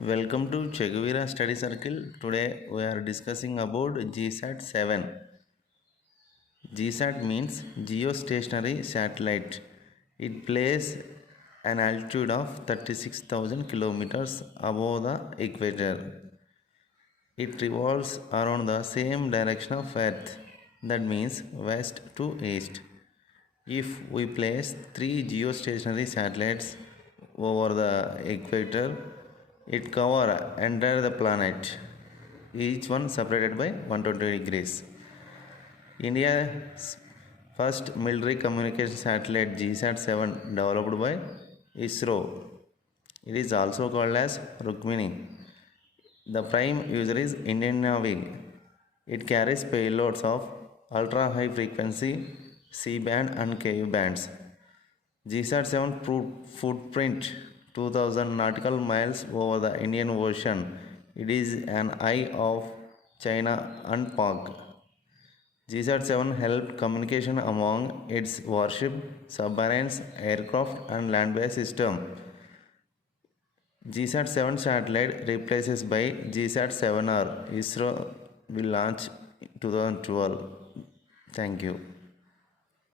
Welcome to Cheguvira Study Circle. Today we are discussing about Gsat 7. Gsat means geostationary satellite. It plays an altitude of 36,000 kilometers above the equator. It revolves around the same direction of Earth, that means west to east. If we place three geostationary satellites over the equator, it covers entire the planet, each one separated by 120 degrees. India's first military communication satellite Gsat 7 developed by ISRO. It is also called as Rukmini. The prime user is Indian Navy. It carries payloads of ultra high frequency C band and Ku bands. Gsat 7 footprint 2000 nautical miles over the Indian Ocean. It is an eye of China and Pak. Gsat 7 helped communication among its warship, submarines, aircraft, and land based system. Gsat 7 satellite replaces by Gsat 7R. ISRO will launch 2012. Thank you.